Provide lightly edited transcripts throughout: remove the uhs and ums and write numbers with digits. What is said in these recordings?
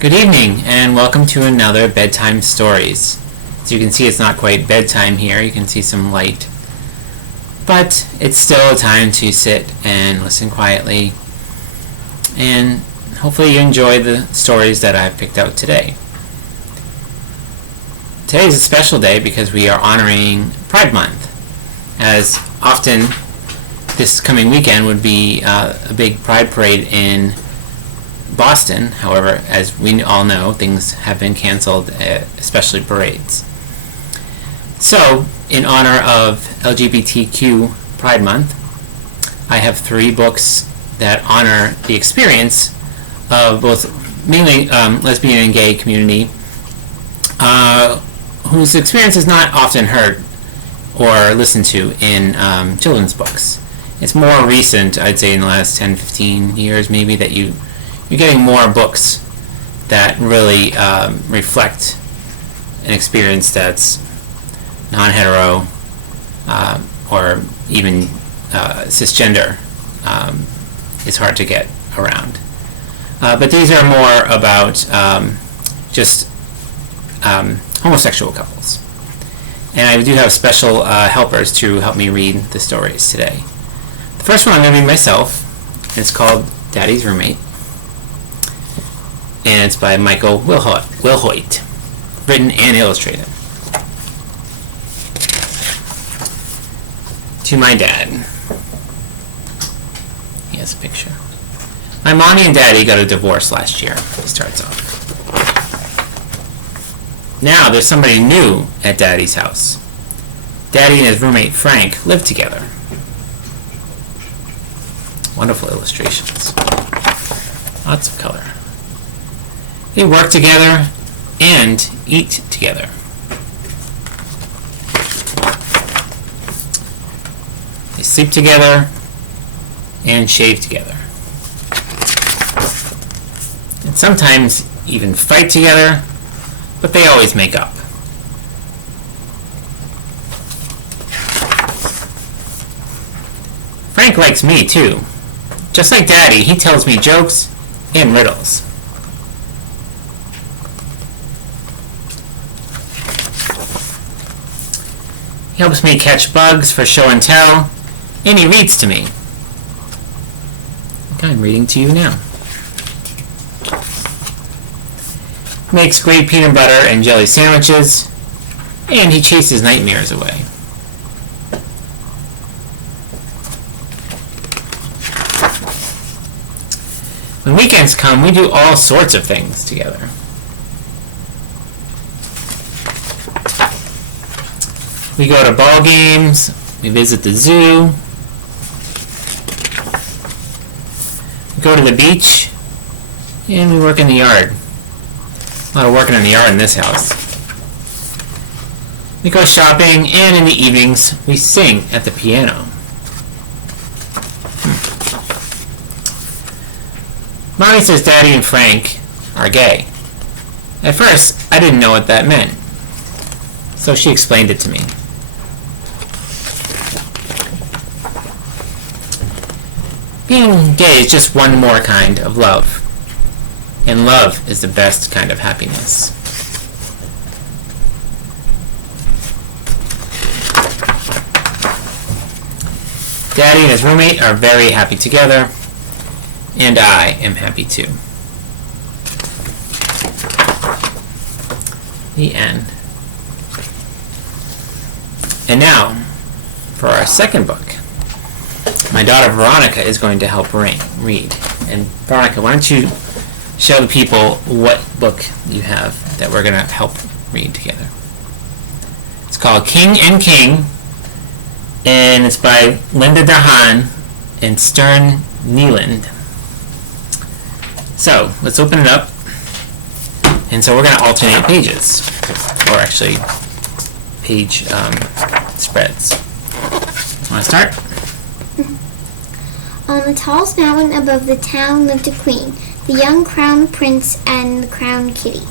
Good evening, and welcome to another Bedtime Stories. As you can see, it's not quite bedtime here. You can see some light. But it's still time to sit and listen quietly. And hopefully you enjoy the stories that I've picked out today. Today is a special day because we are honoring Pride Month. As often, this coming weekend would be a big Pride Parade in Boston. However, as we all know, things have been canceled, especially parades. So, in honor of LGBTQ Pride Month, I have 3 books that honor the experience of both mainly lesbian and gay community, whose experience is not often heard or listened to in children's books. It's more recent, I'd say in the last 10-15 years maybe, that you're getting more books that really reflect an experience that's non-hetero or even cisgender. It's hard to get around. But these are more about just homosexual couples. And I do have special helpers to help me read the stories today. The first one I'm going to read myself. It's called Daddy's Roommate. And it's by Michael Wilhoit, written and illustrated. To my dad. He has a picture. My mommy and daddy got a divorce last year. He starts off. Now there's somebody new at Daddy's house. Daddy and his roommate Frank live together. Wonderful illustrations. Lots of color. They work together and eat together. They sleep together and shave together. And sometimes even fight together, but they always make up. Frank likes me too. Just like Daddy, he tells me jokes and riddles. He helps me catch bugs for show and tell, and he reads to me. I'm reading to you now. Makes great peanut butter and jelly sandwiches, and he chases nightmares away. When weekends come, we do all sorts of things together. We go to ball games, we visit the zoo, we go to the beach, and we work in the yard. A lot of working in the yard in this house. We go shopping, and in the evenings, we sing at the piano. Mommy says Daddy and Frank are gay. At first, I didn't know what that meant, so she explained it to me. Being gay is just one more kind of love. And love is the best kind of happiness. Daddy and his roommate are very happy together, and I am happy too. The end. And now, for our second book. My daughter Veronica is going to help read. And Veronica, why don't you show the people what book you have that we're going to help read together. It's called King and King, and it's by Linda DeHaan and Stern Neeland. So, let's open it up. And so we're going to alternate pages, or actually page spreads. Want to start? On the tallest mountain above the town lived a queen, the young crown prince and the crown kitty.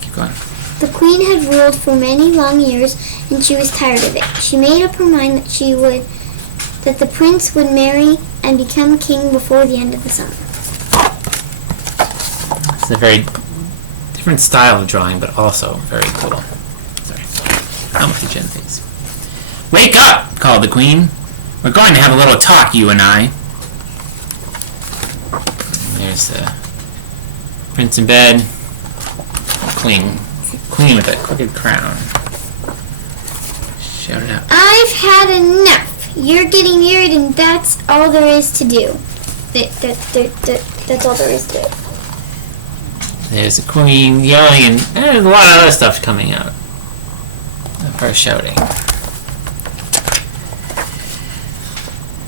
Keep going. The queen had ruled for many long years, and she was tired of it. She made up her mind that the prince would marry and become king before the end of the summer. It's a very different style of drawing, but also very cool. Sorry. How much gin, please? Wake up! Called the Queen. We're going to have a little talk, you and I. And there's the Prince in bed. Queen with a crooked crown. Shout it out. I've had enough. You're getting married, and that's all there is to do. That's all there is to do. There's the Queen yelling, and there's a lot of other stuff coming out of her shouting.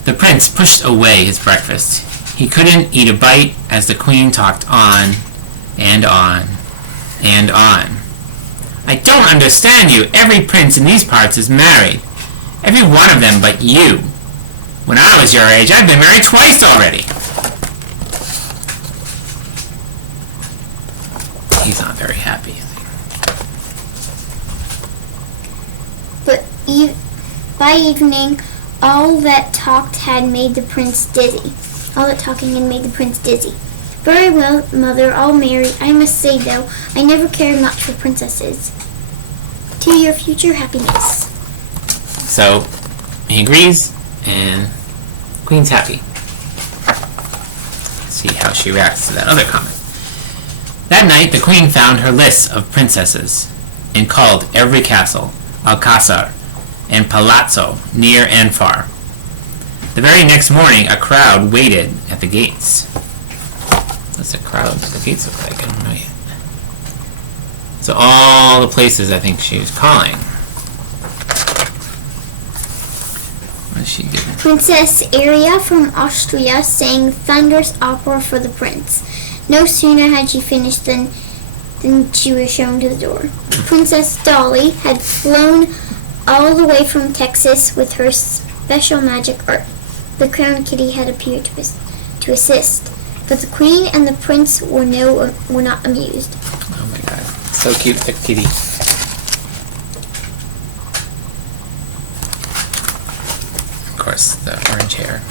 The prince pushed away his breakfast. He couldn't eat a bite as the Queen talked on and on and on. I don't understand you. Every prince in these parts is married. Every one of them but you. When I was your age, I've been married twice already. He's not very happy, is he? But by evening, all that talked had made the prince dizzy. All that talking had made the prince dizzy. Very well, mother, I'll marry. I must say, though, I never cared much for princesses. To your future happiness. So, he agrees, and Queen's happy. Let's see how she reacts to that other comment. That night, the Queen found her list of princesses and called every castle, alcázar, and palazzo, near and far. The very next morning, a crowd waited at the gates. What's the crowd at the gates look like? I don't know yet. So all the places I think she was calling. What is she doing? Princess Aria from Austria sang thunderous opera for the prince. No sooner had she finished than she was shown to the door. Princess Dolly had flown all the way from Texas with her special magic art. The crowned kitty had appeared to assist, but the Queen and the prince were not amused. Oh my god. So cute, the kitty. Of course, the orange hair.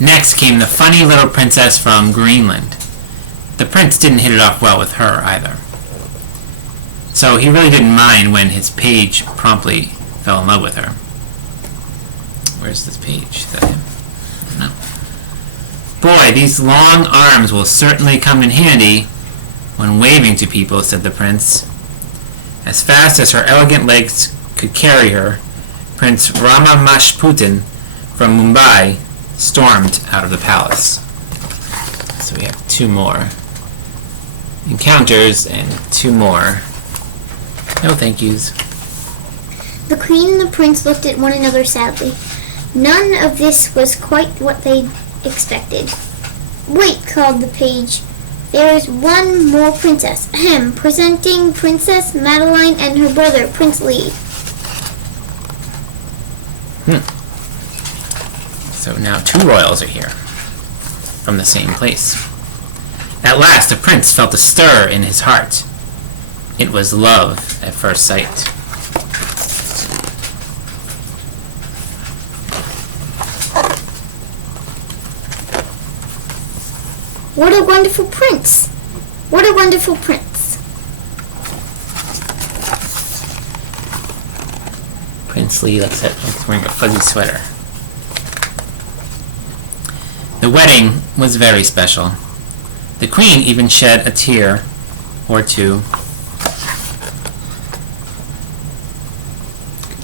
Next came the funny little princess from Greenland. The prince didn't hit it off well with her either. So he really didn't mind when his page promptly fell in love with her. Where's this page? Is that him? No. Boy, these long arms will certainly come in handy when waving to people, said the prince. As fast as her elegant legs could carry her, Prince Ramamashputin from Mumbai stormed out of the palace. So we have two more encounters and two more no thank yous. The Queen and the prince looked at one another sadly. None of this was quite what they expected. Wait, called the page. There is one more princess. Ahem, presenting Princess Madeline and her brother, Prince Lee. So now two royals are here from the same place. At last, the prince felt a stir in his heart. It was love at first sight. What a wonderful prince! What a wonderful prince! Prince Lee looks like he's wearing a fuzzy sweater. The wedding was very special. The Queen even shed a tear or two.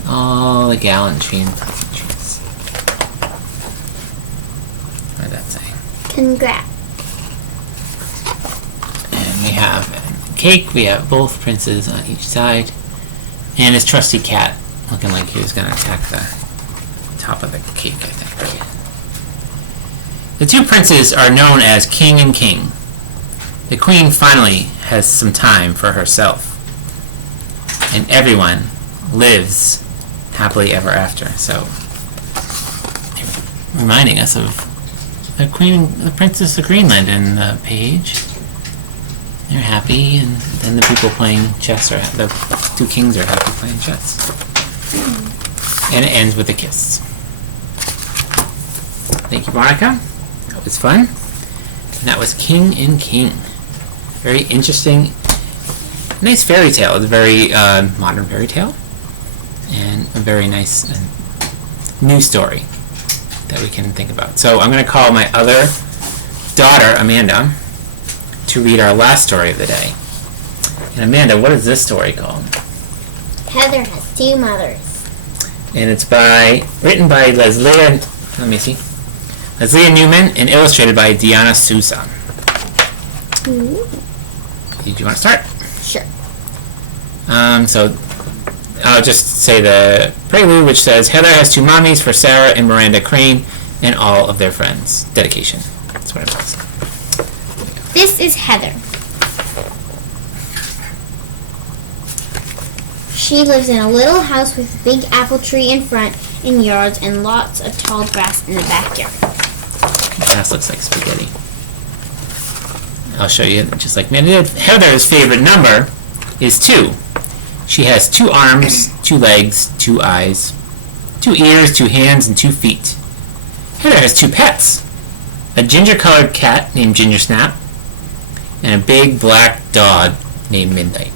All the gallantry and pleasantries. What did that say? Congrats. And we have cake. We have both princes on each side. And his trusty cat looking like he was going to attack the top of the cake, I think. The two princes are known as King and King. The Queen finally has some time for herself. And everyone lives happily ever after. So, reminding us of the Princess of Greenland in the page. They're happy, and then the people playing chess are the two kings are happy playing chess. And it ends with a kiss. Thank you, Monica. That was fun. And that was King and King. Very interesting, nice fairy tale. It's a very modern fairy tale, and a very nice new story that we can think about. So I'm going to call my other daughter, Amanda, to read our last story of the day. And Amanda, what is this story called? Heather has two mothers. And it's written by Leslie Newman and illustrated by Diana Sousa. Ooh. Do you want to start? Sure. So I'll just say the prelude, which says, Heather has two mommies for Sarah and Miranda Crane and all of their friends. Dedication. That's what it was. This is Heather. She lives in a little house with a big apple tree in front and yards and lots of tall grass in the backyard. The grass looks like spaghetti. I'll show you just like Amanda did. Heather's favorite number is 2. She has 2 arms, 2 legs, 2 eyes, 2 ears, 2 hands, and 2 feet. Heather has 2 pets. A ginger-colored cat named Ginger Snap and a big black dog named Midnight.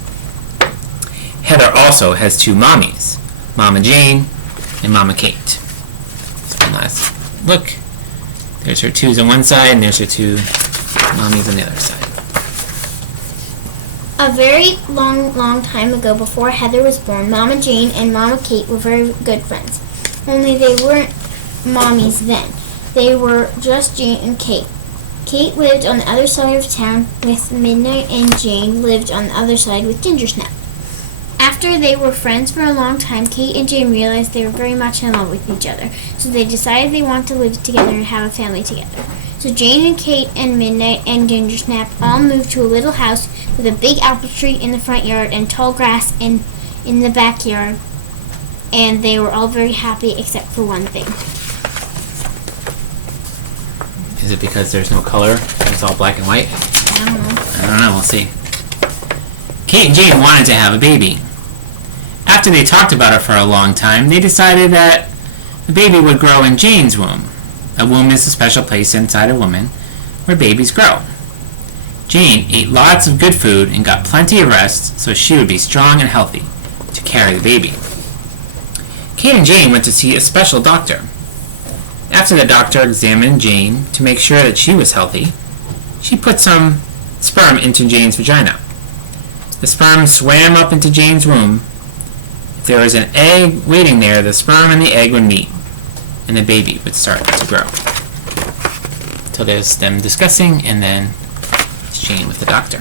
Heather also has 2 mommies, Mama Jane and Mama Kate. Just one last look. There's her 2s on one side, and there's her 2 mommies on the other side. A very long time ago, before Heather was born, Mama Jane and Mama Kate were very good friends. Only they weren't mommies then. They were just Jane and Kate. Kate lived on the other side of town with Midnight, and Jane lived on the other side with Ginger Snap. After they were friends for a long time, Kate and Jane realized they were very much in love with each other, so they decided they wanted to live together and have a family together. So Jane and Kate and Midnight and Ginger Snap all moved to a little house with a big apple tree in the front yard and tall grass in the backyard, and they were all very happy except for one thing. Is it because there's no color? It's all black and white? I don't know. I don't know. We'll see. Kate and Jane wanted to have a baby. After they talked about it for a long time, they decided that the baby would grow in Jane's womb. A womb is a special place inside a woman where babies grow. Jane ate lots of good food and got plenty of rest so she would be strong and healthy to carry the baby. Kate and Jane went to see a special doctor. After the doctor examined Jane to make sure that she was healthy, she put some sperm into Jane's vagina. The sperm swam up into Jane's womb. If there was an egg waiting there, the sperm and the egg would meet, and the baby would start to grow. So there's them discussing, and then it's Jane with the doctor.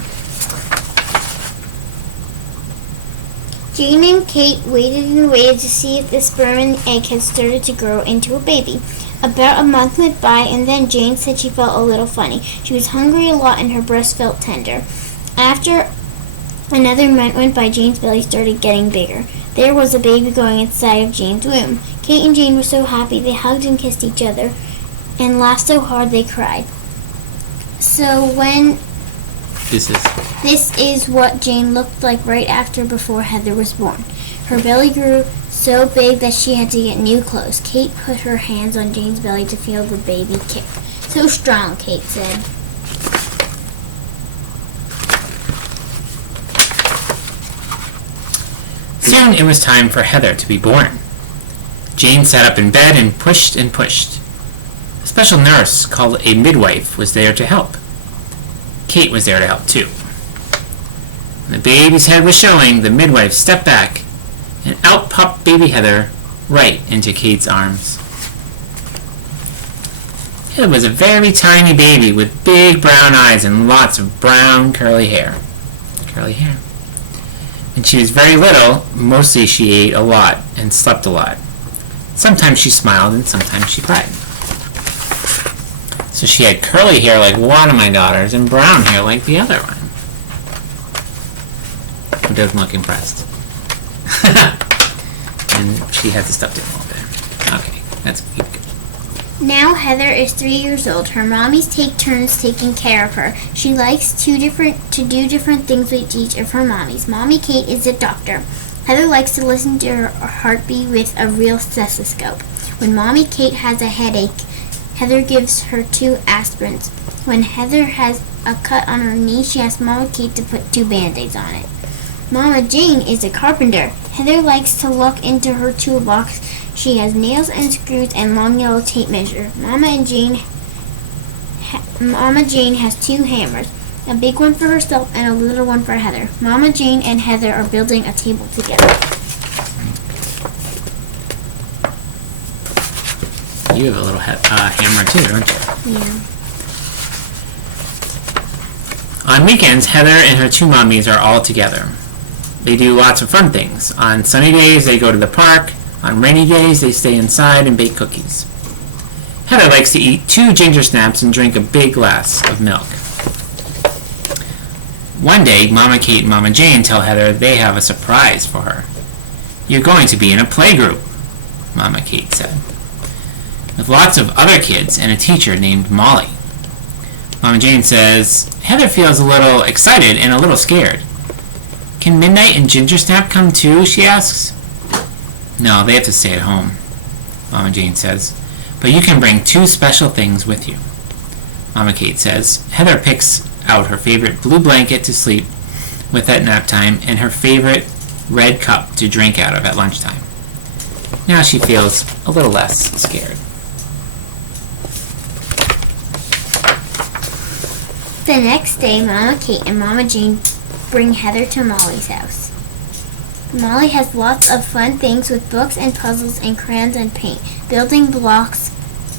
Jane and Kate waited and waited to see if the sperm and the egg had started to grow into a baby. About a month went by, and then Jane said she felt a little funny. She was hungry a lot, and her breast felt tender. After another month went by, Jane's belly started getting bigger. There was a baby growing inside of Jane's womb. Kate and Jane were so happy they hugged and kissed each other and laughed so hard they cried. So when This is what Jane looked like right before Heather was born. Her belly grew so big that she had to get new clothes. Kate put her hands on Jane's belly to feel the baby kick. So strong, Kate said. Soon it was time for Heather to be born. Jane sat up in bed and pushed and pushed. A special nurse called a midwife was there to help. Kate was there to help too. When the baby's head was showing, the midwife stepped back, and out popped baby Heather right into Kate's arms. Heather was a very tiny baby with big brown eyes and lots of brown curly hair. When she was very little, mostly she ate a lot and slept a lot. Sometimes she smiled and sometimes she cried. So she had curly hair like one of my daughters and brown hair like the other one. Who doesn't look impressed? And she had the stuffed animal there. Okay, that's good. Now Heather is 3 years old. Her mommies take turns taking care of her. She likes to do different things with each of her mommies. Mommy Kate is a doctor. Heather likes to listen to her heartbeat with a real stethoscope. When Mommy Kate has a headache, Heather gives her 2 aspirins. When Heather has a cut on her knee, she asks Mama Kate to put 2 Band-Aids on it. Mama Jane is a carpenter. Heather likes to look into her toolbox. She has nails and screws and long yellow tape measure. Mama Jane has 2 hammers, a big one for herself and a little one for Heather. Mama Jane and Heather are building a table together. You have a little hammer too, don't you? Yeah. On weekends, Heather and her 2 mommies are all together. They do lots of fun things. On sunny days, they go to the park. On rainy days, they stay inside and bake cookies. Heather likes to eat 2 ginger snaps and drink a big glass of milk. One day, Mama Kate and Mama Jane tell Heather they have a surprise for her. "You're going to be in a playgroup," Mama Kate said, "with lots of other kids and a teacher named Molly." Mama Jane says, Heather feels a little excited and a little scared. "Can Midnight and Ginger Snap come too?" she asks. "No, they have to stay at home," Mama Jane says. "But you can bring 2 special things with you," Mama Kate says. Heather picks out her favorite blue blanket to sleep with at nap time and her favorite red cup to drink out of at lunchtime. Now she feels a little less scared. The next day, Mama Kate and Mama Jane bring Heather to Molly's house. Molly has lots of fun things with books and puzzles and crayons and paint, building blocks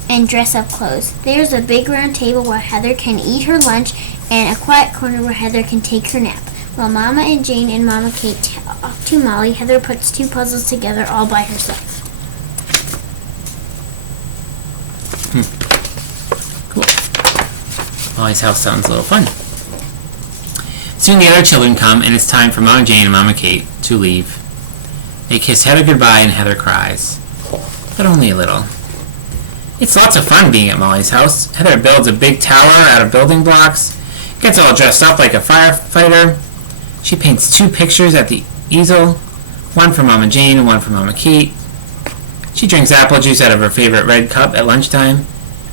and dress-up clothes. There's a big round table where Heather can eat her lunch and a quiet corner where Heather can take her nap. While Mama and Jane and Mama Kate talk to Molly, Heather puts 2 puzzles together all by herself. Cool. Molly's house sounds a little fun. Soon the other children come, and it's time for Mama Jane and Mama Kate to leave. They kiss Heather goodbye, and Heather cries. But only a little. It's lots of fun being at Molly's house. Heather builds a big tower out of building blocks, gets all dressed up like a firefighter. She paints 2 pictures at the easel, one for Mama Jane and one for Mama Kate. She drinks apple juice out of her favorite red cup at lunchtime.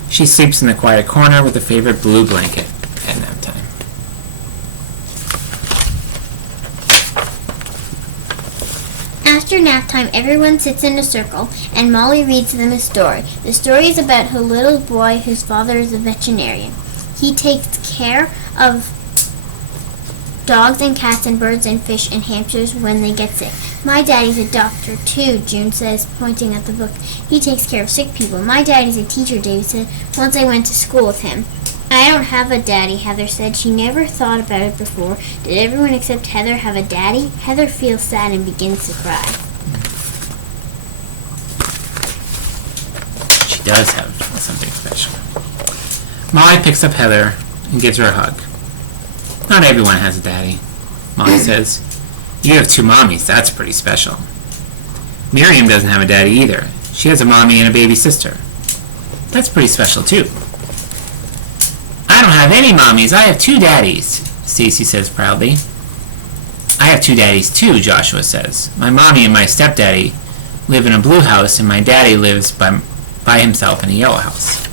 She sleeps in the quiet corner with a favorite blue blanket at nap time. After nap time, everyone sits in a circle, and Molly reads them a story. The story is about a little boy whose father is a veterinarian. He takes care of dogs and cats and birds and fish and hamsters when they get sick. My daddy's a doctor too, June says, pointing at the book. He takes care of sick people. My daddy's a teacher, David said. Once I went to school with him. I don't have a daddy, Heather said. She never thought about it before. Did everyone except Heather have a daddy? Heather feels sad and begins to cry. She does have something special. Molly picks up Heather and gives her a hug. Not everyone has a daddy, Molly says. You have 2 mommies, that's pretty special. Miriam doesn't have a daddy either. She has a mommy and a baby sister. That's pretty special too. I don't have any mommies, I have 2 daddies, Stacy says proudly. I have 2 daddies too, Joshua says. My mommy and my stepdaddy live in a blue house and my daddy lives by himself in a yellow house.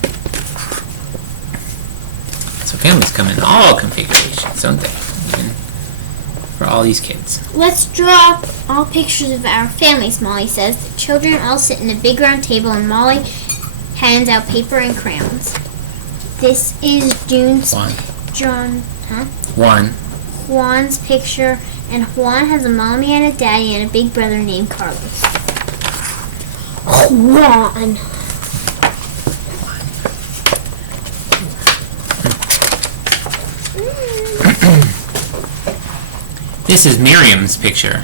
So families come in all configurations, don't they? Even for all these kids. Let's draw all pictures of our families, Molly says. The children all sit in a big round table and Molly hands out paper and crayons. This is Juan's picture, and Juan has a mommy and a daddy and a big brother named Carlos. Juan. This is Miriam's picture.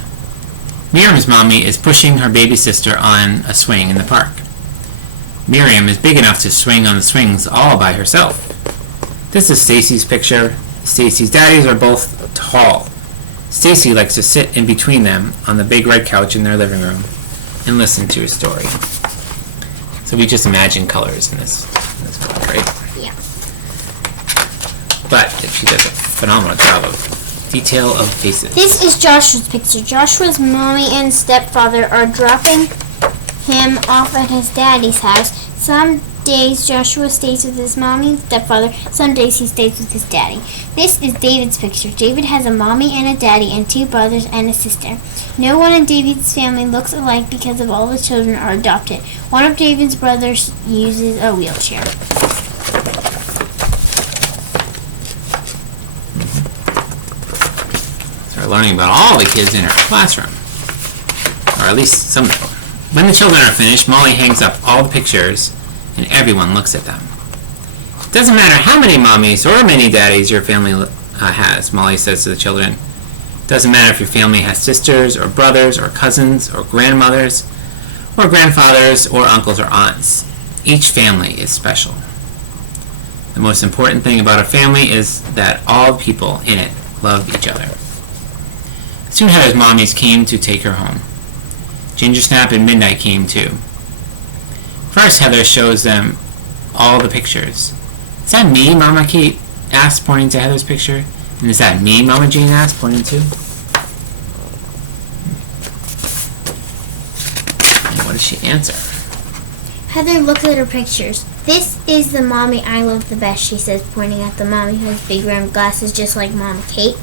Miriam's mommy is pushing her baby sister on a swing in the park. Miriam is big enough to swing on the swings all by herself. This is Stacy's picture. Stacy's daddies are both tall. Stacy likes to sit in between them on the big red couch in their living room and listen to a story. So we just imagine colors in this book, right? Yeah. But she does a phenomenal job of detail of faces. This is Joshua's picture. Joshua's mommy and stepfather are dropping him off at his daddy's house. Some days Joshua stays with his mommy and stepfather. Some days he stays with his daddy. This is David's picture. David has a mommy and a daddy and 2 brothers and a sister. No one in David's family looks alike because of all the children are adopted. One of David's brothers uses a wheelchair. So we're learning about all the kids in our classroom, or at least some of them. When the children are finished, Molly hangs up all the pictures and everyone looks at them. It doesn't matter how many mommies or many daddies your family has, Molly says to the children. It doesn't matter if your family has sisters or brothers or cousins or grandmothers or grandfathers or uncles or aunts. Each family is special. The most important thing about a family is that all people in it love each other. Soon Heather's mommies came to take her home. Ginger Snap and Midnight came too. First, Heather shows them all the pictures. Is that me? Mama Kate asked, pointing to Heather's picture. And is that me? Mama Jane asked, pointing to. And what does she answer? Heather looks at her pictures. This is the mommy I love the best, she says, pointing at the mommy who has big round glasses just like Mama Kate.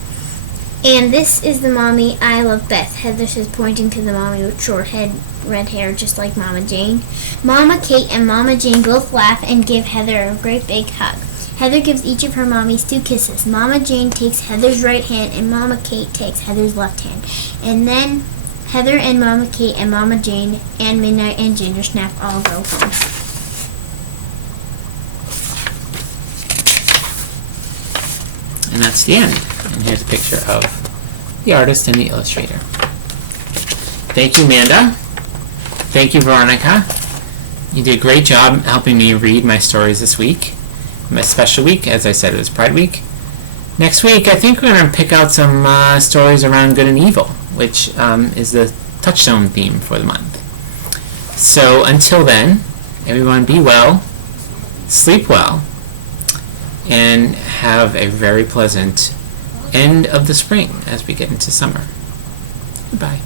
And this is the mommy I love best, Heather says, pointing to the mommy with short red hair just like Mama Jane. Mama Kate and Mama Jane both laugh and give Heather a great big hug. Heather gives each of her mommies 2 kisses. Mama Jane takes Heather's right hand and Mama Kate takes Heather's left hand. And then Heather and Mama Kate and Mama Jane and Midnight and Ginger Snap all go home. And that's the end. And here's a picture of the artist and the illustrator. Thank you, Amanda. Thank you, Veronica. You did a great job helping me read my stories this week. My special week, as I said, it was Pride Week. Next week, I think we're going to pick out some stories around good and evil, which is the touchstone theme for the month. So until then, everyone be well, sleep well, and have a very pleasant end of the spring as we get into summer. Goodbye.